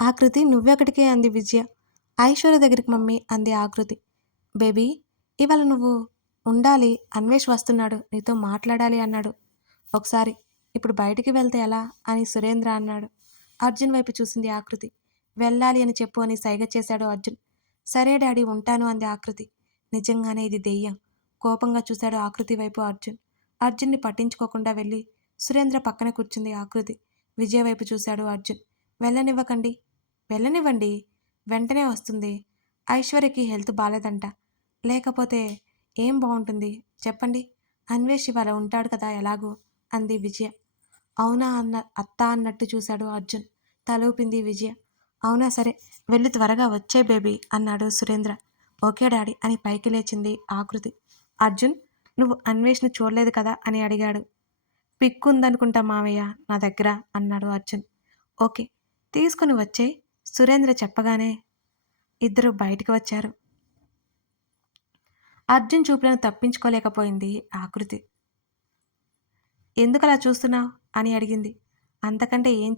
ఆకృతి నువ్వెక్కడికే అంది విజయ. ఐశ్వర్య దగ్గరికి మమ్మీ అంది ఆకృతి బేబీ ఇవాళ నువ్వు ఉండాలి అన్వేష్ వస్తున్నాడు నీతో మాట్లాడాలి అన్నాడు. ఒకసారి ఇప్పుడు బయటికి వెళ్తే ఎలా అని సురేంద్ర అన్నాడు. అర్జున్ వైపు చూసింది ఆకృతి వెళ్ళాలి అని చెప్పు అని సైగ చేశాడు అర్జున్. సరే డాడీ ఉంటాను అంది ఆకృతి నిజంగానే ఇది దెయ్యం. కోపంగా చూశాడు ఆకృతి వైపు అర్జున్. అర్జున్ని పట్టించుకోకుండా వెళ్ళి సురేంద్ర పక్కన కూర్చుంది ఆకృతి విజయ వైపు చూశాడు అర్జున్. వెళ్ళనివ్వకండి వెళ్ళనివ్వండి. వెంటనే వస్తుంది. ఐశ్వర్యకి హెల్త్ బాగాలేదంట లేకపోతే ఏం బాగుంటుంది చెప్పండి. అన్వేష్ ఇవాళ ఉంటాడు కదా ఎలాగో? అంది విజయ. అవునా అన్న అత్త అన్నట్టు చూశాడు అర్జున్. తలూపింది విజయ. అవునా సరే వెళ్ళి త్వరగా వచ్చే బేబీ అన్నాడు సురేంద్ర. ఓకే డాడీ అని పైకి లేచింది ఆకృతి అర్జున్ నువ్వు అన్వేష్ను చూడలేదు కదా అని అడిగాడు. పిక్ ఉందనుకుంటా మావయ్య నా దగ్గర అన్నాడు అర్జున్. ఓకే తీసుకుని వచ్చే సురేంద్ర చెప్పగానే ఇద్దరు బయటికి వచ్చారు. అర్జున్ చూపులను తప్పించుకోలేకపోయింది ఆకృతి. ఎందుకు అలా చూస్తున్నావు? అని అడిగింది. అంతకంటే ఏం